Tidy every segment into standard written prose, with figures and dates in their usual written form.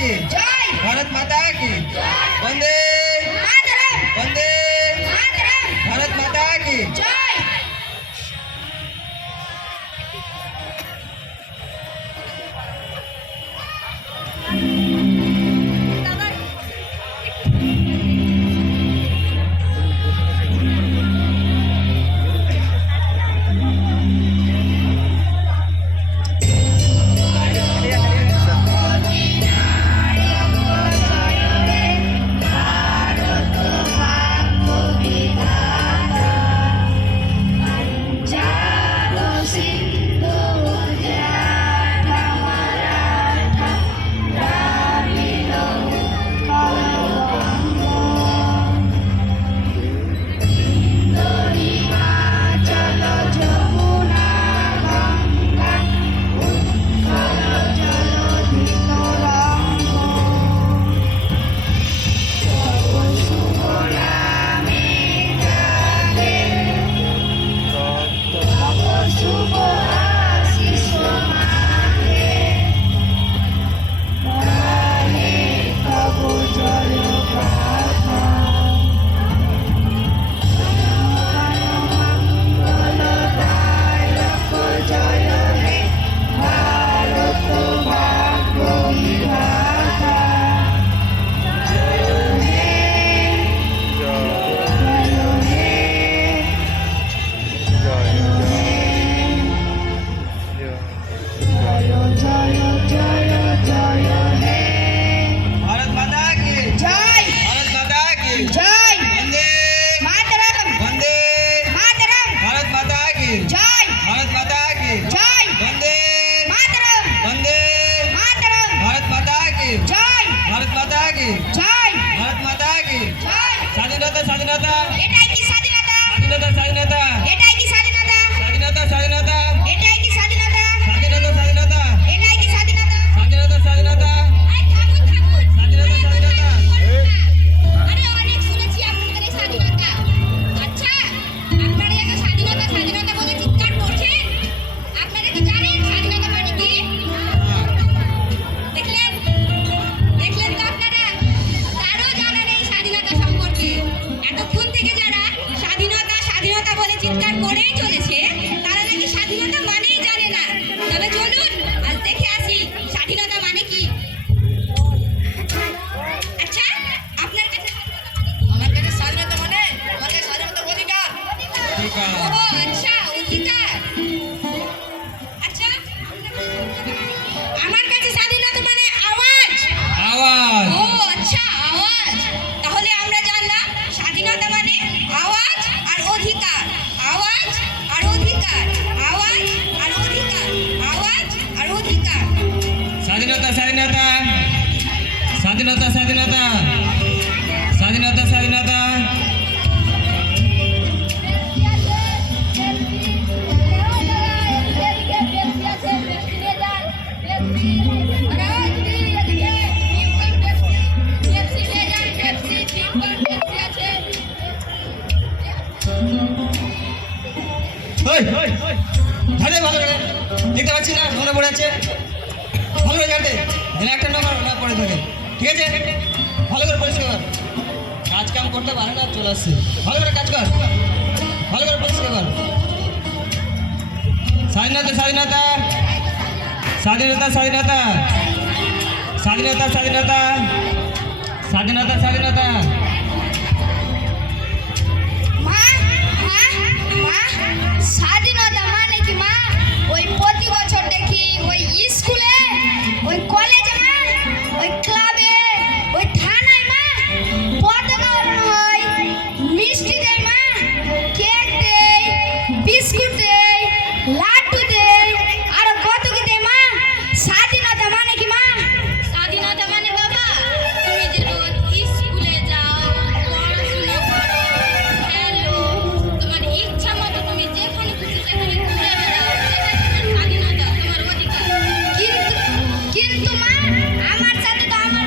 की जय भारत माता की वंदे मातरम वंदे मातरम भारत माता की जय भारत माता की जय भारत माता की जय वंदे मातरम वंदे मातरम भारत माता की जय भारत माता की जय वंदे मातरम वंदे मातरम भारत माता की जय भारत माता की जय भारत माता की जय স্বাধীনতা স্বাধীনতা এটাই কি স্বাধীনতা স্বাধীনতা স্বাধীনতা এটাই কি স্বাধীনতা স্বাধীনতা স্বাধীনতা এটাই কি স্বাধীনতা স্বাধীনতা স্বাধীনতা এটাই কি স্বাধীনতা স্বাধীনতা স্বাধীনতা আরে থামুন থামুন স্বাধীনতা স্বাধীনতা আরে অনেক শুনেছি আপনাদের এই স্বাধীনতা আচ্ছা আপনারা এত স্বাধীনতা স্বাধীনতা বলে চিৎকার করছেন আপনারা কি জানেন স্বাধীনতা মানে কি দেখলেন দেখলেন তো আপনারা তারও জানেন এই স্বাধীনতা সম্পর্কে এতক্ষণ থেকে যারা স্বাধীনতা স্বাধীনতা বলে চিৎকার করেই চলেছে তারা নাকি স্বাধীনতা মানেই জানে না তবে চলুন আজ দেখে আসি স্বাধীনতা মানে কি আচ্ছা আপনার কাছে আমার কাছে স্বাধীনতা মানে আমার কাছে স্বাধীনতা অধিকার ঠিক ও আছে আচ্ছা অধিকার আচ্ছা আমার কাছে স্বাধীনতা মানে আওয়াজ আওয়াজ ও আচ্ছা আওয়াজ তাহলে আমরা জানলাম স্বাধীনতা মানে আওয়াজ আর অধিকার আওয়াজ আর অধিকার আওয়াজ আর অধিকার আওয়াজ আর অধিকার স্বাধীনতা স্বাধীনতা স্বাধীনতা স্বাধীনতা স্বাধীনতা স্বাধীনতা ওই ঝাড়ে ভালো করে দেখতে পাচ্ছি না মনে পড়ে আছে ভালো করে ঝাড়তে যেন একটা নম্বর না পড়ে থাকে ঠিক আছে ভালো করে পরিষ্কার কর কাজ কাম করতে পারে না চলে আসছে ভালো করে কাজ কর ভালো করে পরিষ্কার কর স্বাধীনতা স্বাধীনতা স্বাধীনতা স্বাধীনতা স্বাধীনতা স্বাধীনতা স্বাধীনতা স্বাধীনতা মা মা মা স্বাধীনতা মানে কি মা ওই প্রতি বছর দেখি ওই স্কুলে ওই কলেজে মা ওই ক্লাবে ওই থানায় মা পতাকা ওড়ানো হয় মিষ্টি দেয় মা কেক দেয় বিস্কুট দেয় লাড্ডু দেয় আরো কত কি দেয় মা স্বাধীনতা মানে কি মা স্বাধীনতা মানে বাবা তুমি যে রোজ স্কুলে যাও পড়াশোনা করো খেলো তোমার ইচ্ছা মতো তুমি যেখানে খুশি সেখানে ঘুরে বেড়াও সেটাই তোমার স্বাধীনতা তোমার অধিকার কিন্তু কিন্তু মা আমার সাথে তো আমার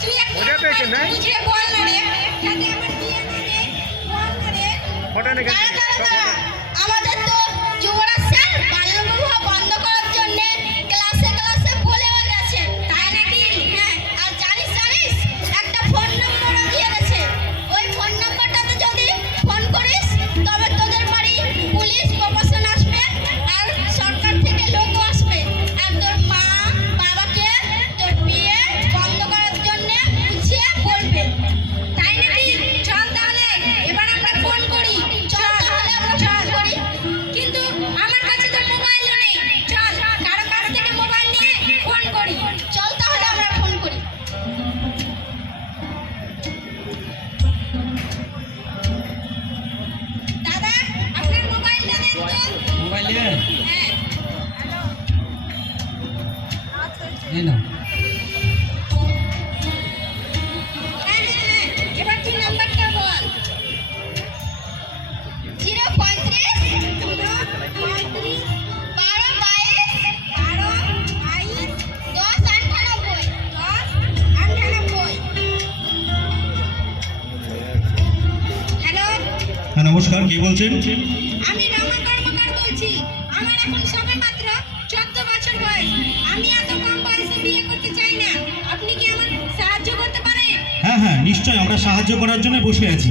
তুই একটা বুঝিয়ে বল না রে, যাতে আমার বিয়ে না রে, বল না রে। দাঁড়া। আমাদের তো যুবরাজ স্যার বাল্যবিবাহ বন্ধ করার জন্য ক্লাসে ক্লাসে বলেও গেছে, তাই নাকি? হ্যাঁ, আর জানিস একটা ফোন নম্বরও দিয়ে গেছে। ওই ফোন নম্বরটাতে যদি ফোন করিস তবে তোদের বাড়ি পুলিশ প্রশাসন আসবে আর সরকার থেকে লোকও আসবে আর তোর মা বাবাকে তোর বিয়ে বন্ধ করার জন্য বুঝিয়ে বলবে। তাই নাকি? চল তাহলে এবার আমরা ফোন করি। চল তাহলে আমরা ফোন করি। কিন্তু আমার কাছে তো মোবাইলও নেই। চল কারো কাছ থেকে মোবাইল নিয়ে ফোন করি। চল তাহলে আমরা ফোন করি। দাদা, আপনার মোবাইলটা দেন তো। মোবাইল নিয়ে হ্যাঁ, এই নাও। হ্যাঁ, এবার তুই নাম্বারটা বল। 035 35 12 22 12 22 10 98 হ্যালো, হ্যাঁ নমস্কার, কে বলছেন? আমি রমা কর্মকার বলছি। আমার এখন সবে মাত্র 14 বছর বয়স। আমি এত কম বয়সে বিয়ে করতে চাই না। আপনি কি আমার সাহায্য করতে পারেন? হ্যাঁ হ্যাঁ নিশ্চয়ই, আমরা সাহায্য করার জন্য বসে আছি।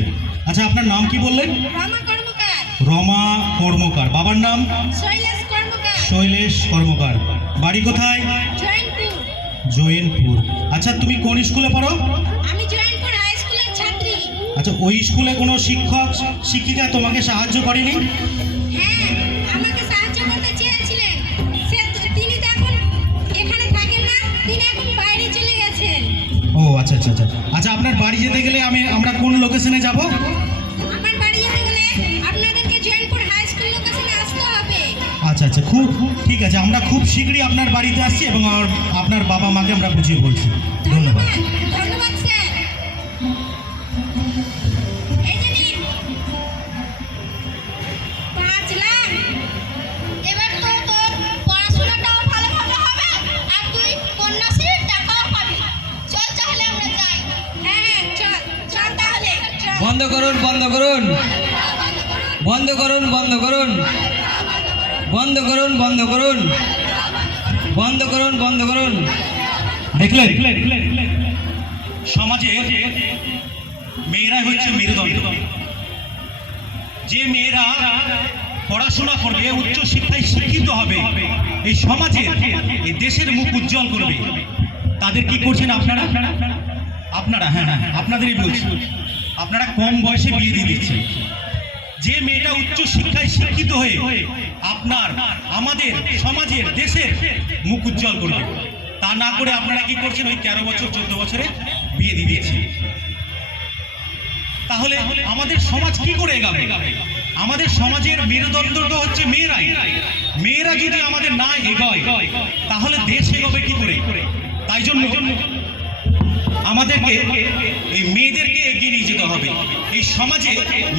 আচ্ছা, আপনার নাম কি বললেন? রমা কর্মকার, রমা কর্মকার। বাবার নাম? শৈলেশ কর্মকার, শৈলেশ কর্মকার। বাড়ি কোথায়? জয়ন্তপুর। জৈনপুর। আচ্ছা, তুমি কোন স্কুলে পড়ো? আমি জয়ন্তপুর হাই স্কুলের ছাত্রী। আচ্ছা, ওই স্কুলে কোনো শিক্ষক শিক্ষিকা তোমাকে সাহায্য করেনি? হ্যাঁ, আমাকে সাহায্য করতে চেয়েছিলেন। তিনি তো এখন এখানে থাকেন না, তিনি এখন বাইরে চলে গেছেন। ও আচ্ছা আচ্ছা আচ্ছা। আচ্ছা, আপনার বাড়ি যেতে গেলে আমরা কোন লোকেশনে যাব? আমার বাড়ি যেতে গেলে আপনাদেরকে জয়ন্তপুর হাই স্কুল লোকেশনে আসতে হবে। আচ্ছা আচ্ছা, খুব ঠিক আছে, আমরা খুব শীঘ্রই আপনার বাড়িতে আসছি এবং আপনার বাবা মাকে আমরা বুঝিয়ে বলছি। ধন্যবাদ। ধন্যবাদ স্যার। এই যে নিন 5 লাখ। এবার তো তোর পড়াশোনাটাও ভালোভাবে হবে আর তুই কন্যাশ্রীর টাকাও পাবি। চল তাহলে আমরা যাই। হ্যাঁ, চল চল তাহলে চল। বন্ধ করুন, বন্ধ করুন, বন্ধ করুন, বন্ধ করুন, বন্ধ করুন, বন্ধ করুন, বন্ধ করুন, বন্ধ করুন। দেখলেন, সমাজে মেয়েরা হচ্ছে মেরুদণ্ড। যে মেয়েরা পড়াশোনা করবে, উচ্চ শিক্ষায় শিক্ষিত হবে, এই সমাজে এই দেশের মুখ উজ্জ্বল করবে, তাদের কি করছেন আপনারা? হ্যাঁ হ্যাঁ, আপনাদেরই বলছি, আপনারা কম বয়সে বিয়ে দিয়ে দিচ্ছেন। যে মেয়েটা উচ্চ শিক্ষায় শিক্ষিত হয়ে আমাদের সমাজের দেশের মুখ উজ্জ্বল করবে, তা না করে আপনারা কি করছেন? ওই 13 বছর 14 বছরে বিয়ে দিয়ে দিয়েছেন। তাহলে আমাদের সমাজ কি করে এগাবে? আমাদের সমাজের মেরুদণ্ডটা হচ্ছে মেয়েরাই। মেয়েরা যদি আমাদের না এগোয় তাহলে দেশ এগোবে কি করে? তাই জন্য আমাদেরকে এই মেয়েদেরকে এগিয়ে নিয়ে যেতে হবে। এই সমাজে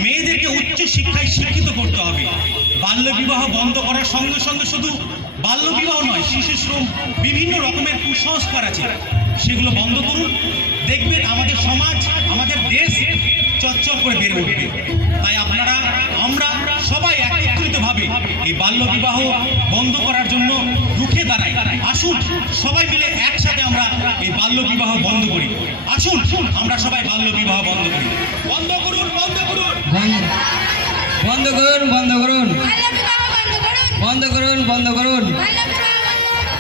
মেয়েদেরকে উচ্চ শিক্ষায় শিক্ষিত করতে হবে। বাল্যবিবাহ বন্ধ করার সঙ্গে সঙ্গে শুধু বাল্যবিবাহ নয়, শিশু শ্রম, বিভিন্ন রকমের কুসংস্কার আছে, সেগুলো বন্ধ করুন। দেখবেন আমাদের সমাজ, আমাদের দেশ চচ্চর করে বেড়ে উঠবে। তাই আমরা সবাই একত্রিতভাবে এই বাল্যবিবাহ বন্ধ করার জন্য রুখে দাঁড়াই। আসুন সবাই মিলে একসাথে আমরা এই বাল্যবিবাহ বন্ধ করি। আসুন আমরা সবাই বাল্যবিবাহ বন্ধ করি। বন্ধ করুন, বন্ধ করুন, বন্ধ করুন, বন্ধ করুন, বাল্যবিবাহ বন্ধ করুন। বন্ধ করুন, বন্ধ করুন। বাল্যবিবাহ বন্ধ করুন।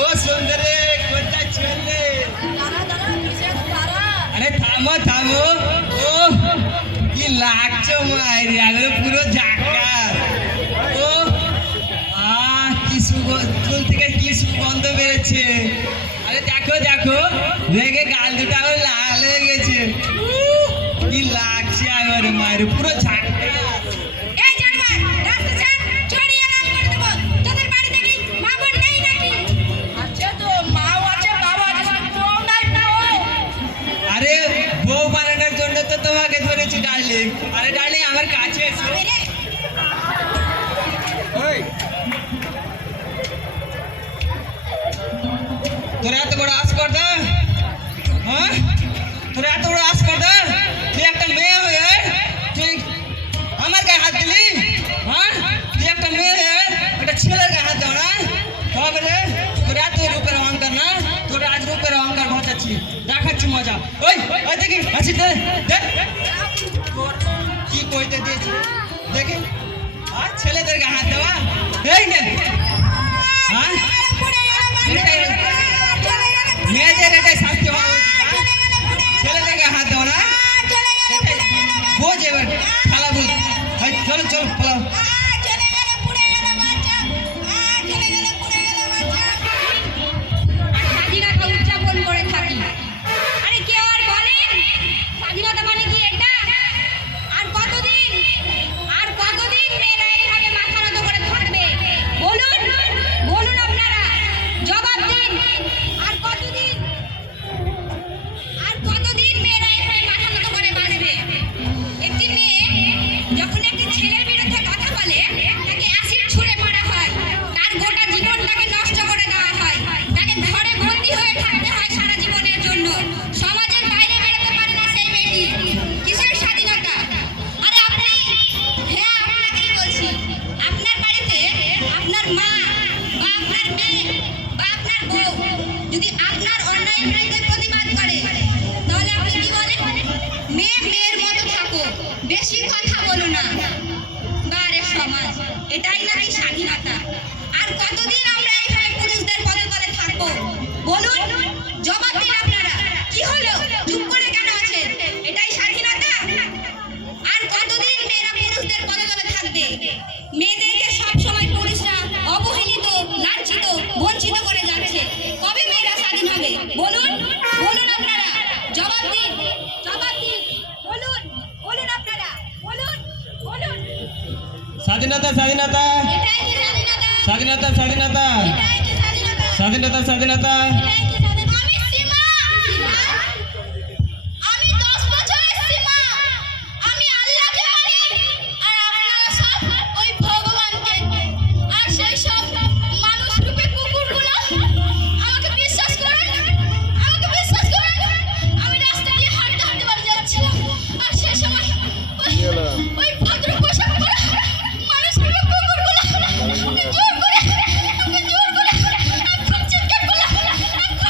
ও সুন্দরে, কোথায় চলে? আরে থামো থামো। ও কি লাগছে মায়ের, একদম পুরো জাকাত। ও কি চুল থেকে কি সুগন্ধ বেরোচ্ছে। আরে দেখো দেখো, রেগে গাল দুটো আমার লাল হয়ে গেছে। কি লাগছে আমার মায়ের, পুরো জাকাত। এই জানোয়ার, রাস্তা ছাড়, চড়িয়ে লাল করে দেবো। তোদের বাড়িতে কি মা বোন নেই নাকি? আচ্ছা, তো মাও আছে বাবা আছে, বউ নাই না ও। আরে বউ বানানোর জন্য তো তোমাকে ধরেছি ডার্লিং। আরে ডার্লিং আমার কাছে এসো। তবে রে, ওই তোর এত বড় আসপর্দা, হ্যাঁ তোর এত বড় আসপর্দা, তুই একটা মেয়ে হয়ে তুই আমার গায়ে হাত দিলি, হ্যাঁ তুই একটা মেয়ে হয়ে একটা ছেলের গায়ে হাত দাও না, তবে রে তোর এত রূপের অহংকার না, তোর আজ রূপের অহংকার ঘটাচ্ছি, দেখাচ্ছি মজা। ওই ওই দেখি আছি দে দে তোর কি কইতে দিয়েছি দেখি, আর ছেলেদের গায়ে হাত দেওয়া এই নে, হ্যাঁ মেয়েদের এটাই শাস্তি হওয়া উচিত, ছেলেদের গায়ে হাত দেওয়া না, বোঝ এবার খেলা বুঝ, চলো চলো খেলাও। স্বাধীনতা উদযাপন করে থাকি। আরে কেউ আর বলে স্বাধীনতা মানে কি এটা? আর কতদিন মেয়েরা এইভাবে মাথা নত করে থাকবে? বলুন বলুন আপনারা জবাব দিন। আর কতদিন মেয়েরা এইভাবে মাথা নত করে বাঁচবে? একটি মেয়ে যখন একটি ছেলের বিরুদ্ধে কথা বলে তাকে অ্যাসিড ছুঁড়ে মারা হয়, তার গোটা জীবনটাকে নষ্ট করে দেওয়া হয়, তাকে ঘরে বন্দী হয়ে থাকতে হয় সারা জীবনের জন্য, সমাজের বাইরে বেরোতে পারে না সেই মেয়েটি। কিসের স্বাধীনতা? আরে আপনি, হ্যাঁ আপনাকেই বলছি, আপনার বাড়িতে আপনার মা বা আপনার মেয়ে বা আপনার বউ যদি আপনার অন্যায় বিরুদ্ধে প্রতিবাদ করে তাহলে আপনি কি বলেন? মেয়ে মেয়ের মতো থাকো, বেশি কথা বলো না। বারে সমাজ, এটাই নাকি স্বাধীনতা? আর কতদিন আমরা এইভাবে পুরুষদের পদতলে থাকবো? বলুন, জবাব দিন আপনারা। কি হলো, চুপ করে কেন আছেন? এটাই স্বাধীনতা? আর কতদিন মেয়েরা পুরুষদের পদতলে থাকবে? মেয়েদেরকে সব সময় পুরুষরা অবহেলিত, লাঞ্ছিত, বঞ্চিত করে যাচ্ছে। কবে মেয়েরা স্বাধীন হবে? বলুন বলুন আপনারা, জবাব দিন জবাব দিন, বলুন বলুন আপনারা, বলুন বলুন। স্বাধীনতা স্বাধীনতা এটাই কি স্বাধীনতা? স্বাধীনতা স্বাধীনতা এটাই কি স্বাধীনতা? স্বাধীনতা স্বাধীনতা এটাই কি স্বাধীনতা? আমি সীমা, আমি 10 বছরের সীমা, আমি আল্লাহকে মানি আর আপনারা সব ওই ভগবানকে। আর সেই সব মানুষ রূপে কুকুরগুলো আমাকে বিশ্বাস করেন, আমাকে বিশ্বাস করেন। আমি রাস্তা দিয়ে হাঁটতে হাঁটতে বাড়ি যাচ্ছিলাম, আর সেই সময় ওই ভদ্র পোশাক পরা মানুষ রূপে কুকুরগুলো জোর করে খুব চিৎকার করলো, খুব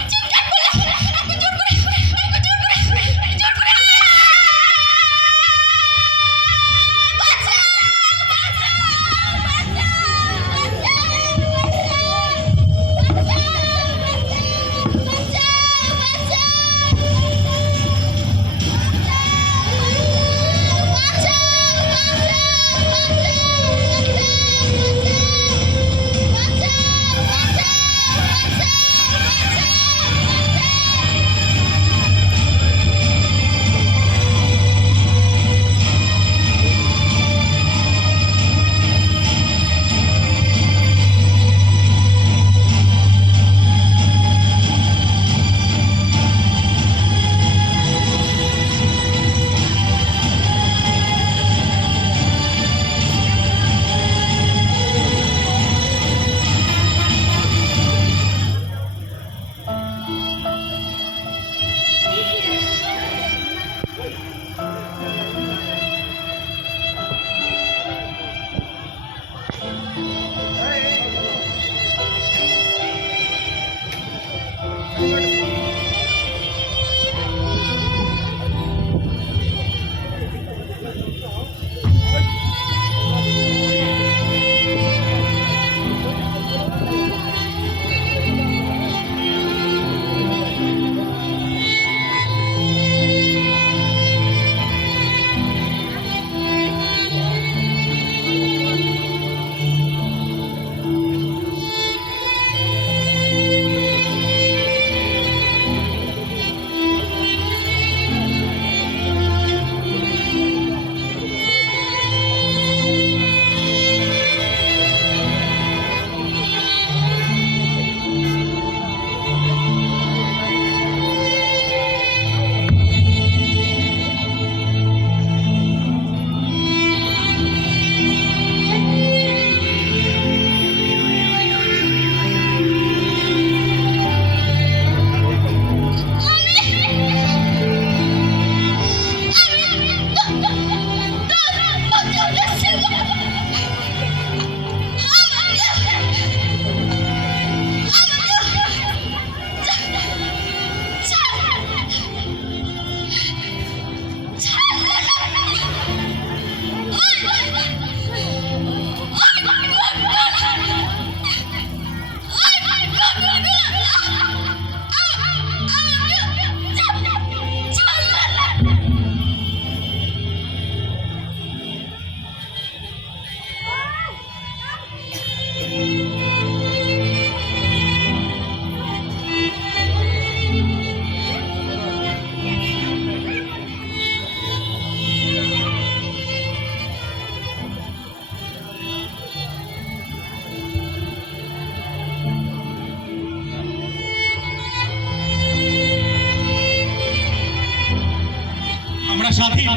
আমরা স্বাধীন।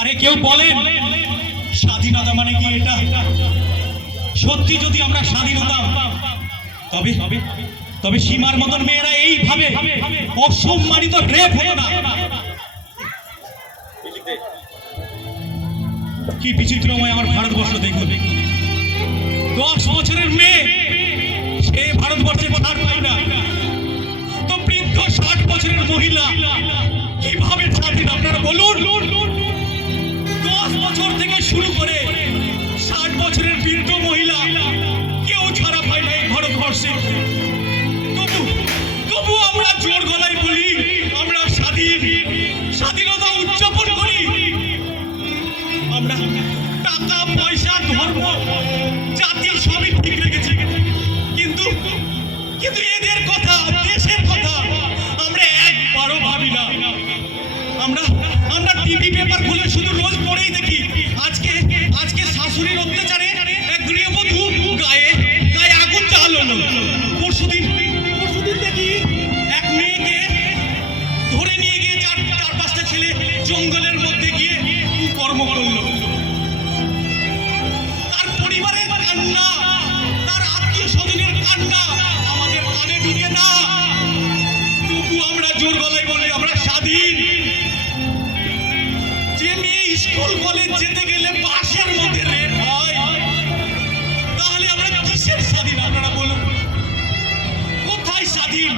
আরে কেউ বলেন স্বাধীনতা মানে কি এটা? সত্যি যদি আমরা স্বাধীন হতাম তবে তবে সীমার মতন মেয়েরা এইভাবে অসম্মানিত রেপ হতো না। কি বিচিত্রময় আমার ভারতবর্ষ দেখুন। 10 বছরের মেয়ে সে ভারতবর্ষে ছাড় পায় না, তো বৃদ্ধ 60 বছরের মহিলা কিভাবে স্বাধীন আপনারা বলুন? 10 বছর থেকে শুরু করে 60 বছরের বৃদ্ধ মহিলা কেউ ছাড়া পায় না এই ভারতবর্ষে। তবু আমরা জোর গলায় বলি আমরা স্বাধীন, স্বাধীনতা উদযাপন করি। আমরা টাকা পয়সা ধর্ম জাতি সবই ঠিক রেখেছি, কিন্তু এদের কথা দেশের কথা আমরা একবারও ভাবি না। আমরা টিভি পেপার খুলে শুধু রোজ পড়েই দেখি আজকে শাশুড়ির অত্যাচারে এক গৃহবধূ গায়ে আগুন জ্বালালো। পরশুদিন দেখি এক মেয়েকে ধরে নিয়ে গিয়ে চার 5টা ছেলে জঙ্গলের মধ্যে গিয়ে কর্ম করলো। তার পরিবারের কান্না, তার আত্মীয় স্বজনের কান্না আমাদের কানে ঢুকে না, তবু আমরা জোর গলায় বলি আমরা স্বাধীন। যে মেয়ে স্কুল কলেজ যেতে গেলে বাসের মধ্যে রেপ হয়, তাহলে আমরা কিসের স্বাধীন আপনারা বলুন? কোথায় স্বাধীন?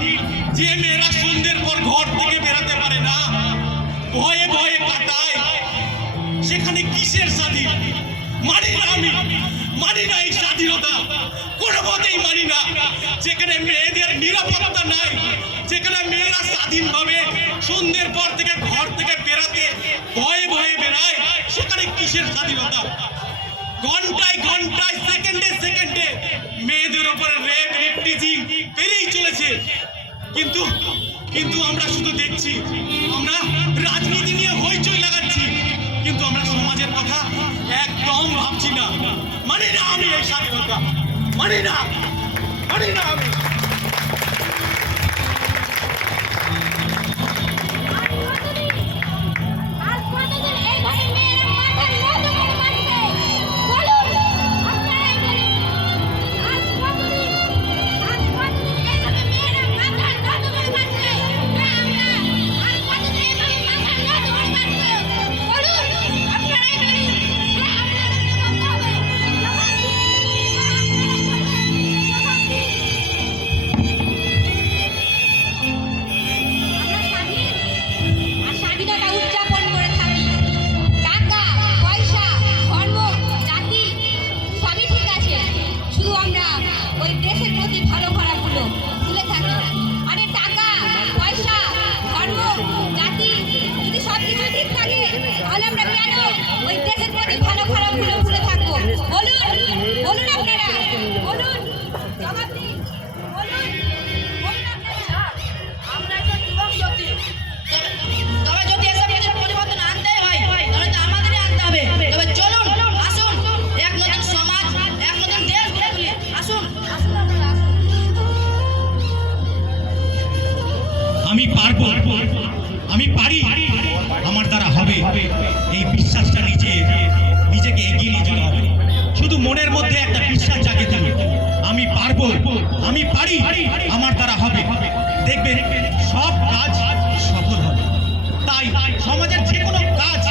যে মেয়েরা সন্ধ্যের পর ঘর থেকে বেরোতে পারে না, ভয়ে ভয়ে কাটায়, সেখানে কিসের স্বাধীন? মানি না, আমি মানি না এই স্বাধীনতা, কোনো মতেই মানি না। যেখানে মেয়েদের নিরাপত্তা নাই, যেখানে মেয়েরা স্বাধীনভাবে সন্ধ্যের পর থেকে ঘর থেকে বেরাতে ভয়ে ভয়ে বেড়ায়, সেখানে কিসের স্বাধীনতা? ঘন্টায় ঘন্টায় সেকেন্ডে সেকেন্ডে মেয়েদের উপর রেপ রিপটিজিং বেড়েই চলেছে। কিন্তু আমরা শুধু দেখছি, আমরা রাজনীতি নিয়ে হইচই লাগাচ্ছি, কিন্তু আমরা সমাজের কথা একদম ভাবছি না। মানি না আমি এই স্বাধীনতা, মানি না আমি। আর কতদিন এইভাবে মেয়েরা মাথা নত করে বাঁচবে? বলুন, আপনারাই বলুন। আর কতদিন এইভাবে মেয়েরা মাথা নত করে বাঁচবে? আর কতদিন এইভাবে মাথা নত করে বাঁচবে? বলুন, আপনারাই বলুন। আপনাদের জবাব হবে, জবাব দিন। জবাব দিন। আমরা স্বাধীন আর স্বাধীনতা উদযাপন করে থাকি। টাকা পয়সা ধর্ম জাতি সবই ঠিক আছে, শুধু আমরা ওই দেশের প্রতি ভালো খারাপগুলো ভুলে থাকি। আরে টাকা পয়সা ধর্ম জাতি যদি সব কিছু ঠিক থাকে, তাহলে আমরা কেন ওই দেশের প্রতি ভালো খারাপগুলো ভুলে থাকবো? বলুন আপনারা, বলুন, জবাব দিন, বলুন আপনারা। আমরা একজন যুবক শক্তি, তবে যদি এসব কিছু পরিবর্তন আনতে হয় তাহলে তো আমাদেরই আনতে হবে। তবে চলুন, আসুন, এক নতুন সমাজ, এক নতুন দেশ গড়ে তুলি। আসুন আপনারা, আসুন। আমি পারবো, আমি পারি, আমার দ্বারা হবে, এই বিশ্বাসটা নিজেকে এগিয়ে নিয়ে যেতে হবে। শুধু মনের মধ্যে একটা বিশ্বাস জাগে তুলুন, আমি পারবো, আমি পারি, আমার দ্বারা হবে। দেখবেন সব কাজ সফল হবে। তাই সমাজের যে কোনো কাজ,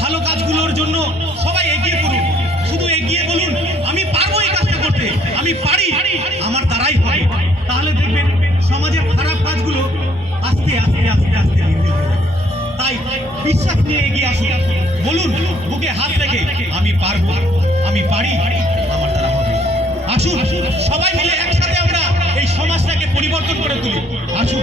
ভালো কাজগুলোর জন্য সবাই এগিয়ে পড়ুন। শুধু এগিয়ে বলুন আমি পারবো এই কাজটা করতে, আমি পারি, আমার দ্বারাই হবে। তাহলে দেখবেন সমাজের খারাপ কাজগুলো আস্তে আস্তে আস্তে আস্তে নির্মূল হয়ে যাবে। তাই বিশ্বাস নিয়ে এগিয়ে আসুন, বলুন বুকে হাত রেখে আমি পারবো, আমি পারি, আমার দ্বারা হবে। আসুন সবাই মিলে একসাথে আমরা এই সমাজটাকে পরিবর্তন করে তুলি। আসুন।